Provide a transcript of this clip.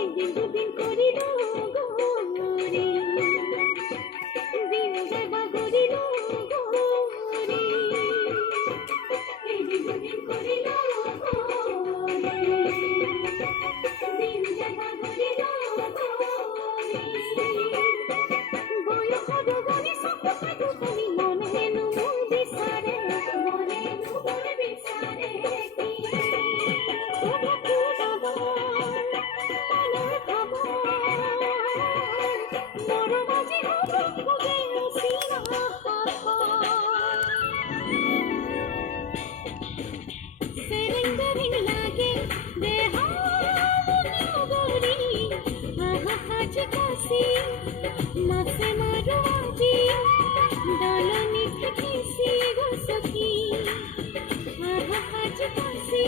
একদিন দুদিন করিল গৌরী, দিন যাইবা করিল গৌরী, একদিন দুদিন করিল গৌরী, দিন যাইবা করিল গৌরী। বয়স গগনে সপতা দুখানি মনে হেনু মন বিচারে, মনে হেনু মন বিচারে কি ওঠা ফুটাবার পানার খাবার, মরম আজি হব খুঁজে সিনা সেরেং বেরেং লাগে দেহাবনি গরি, আহা আজ কাশি মাসে মারো আজি দালানি থেকে সি গো সখী, আহা আজ কাশি